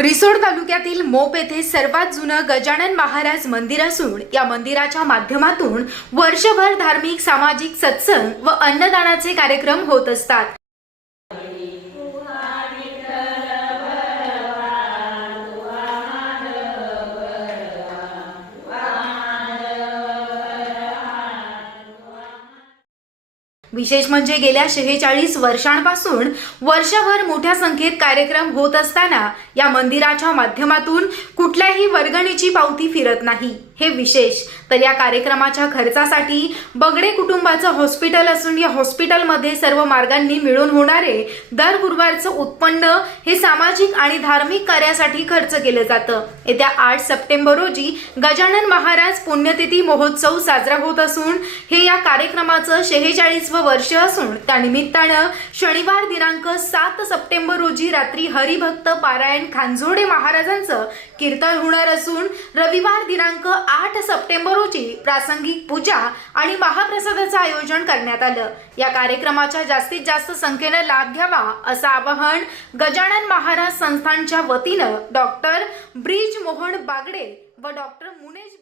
रिसोड तालुक्यातील मोप येथे सर्वात जुनं गजानन महाराज मंदिर असून या मंदिराच्या माध्यमातून वर्षभर धार्मिक सामाजिक सत्संग व अन्नदानाचे कार्यक्रम होत असतात. विशेष म्हणजे गेल्या शेहेचाळीस वर्षांपासून वर्षभर मोठ्या संख्येत कार्यक्रम होत असताना या मंदिराच्या माध्यमातून कुठल्याही वर्गणीची पावती फिरत नाही. हे विशेष. तर या कार्यक्रमाच्या खर्चासाठी बगडे कुटुंबाचं हॉस्पिटल असून या हॉस्पिटलमध्ये सर्व मार्गांनी मिळून होणारे दर गुरुवारचं उत्पन्न हे सामाजिक आणि धार्मिक कार्यासाठी खर्च केलं जातं. येत्या आठ सप्टेंबर रोजी गजानन महाराज पुण्यतिथी महोत्सव साजरा होत असून हे या कार्यक्रमाचं शेहेचाळीसवं वर्ष असून त्यानिमित्तानं शनिवार दिनांक सात सप्टेंबर रोजी रात्री हरिभक्त पारायण खांजोडे महाराजांचं कीर्तन होणार असून रविवार दिनांक आठ सप्टेंबर रोजी प्रासंगिक पूजा आणि महाप्रसादाचं आयोजन करण्यात आलं. या कार्यक्रमाच्या जास्तीत जास्त संख्येनं लाभ घ्यावा असं आवाहन गजानन महाराज संस्थानच्या वतीनं डॉक्टर ब्रिज मोहन बागडे व डॉक्टर मुनेश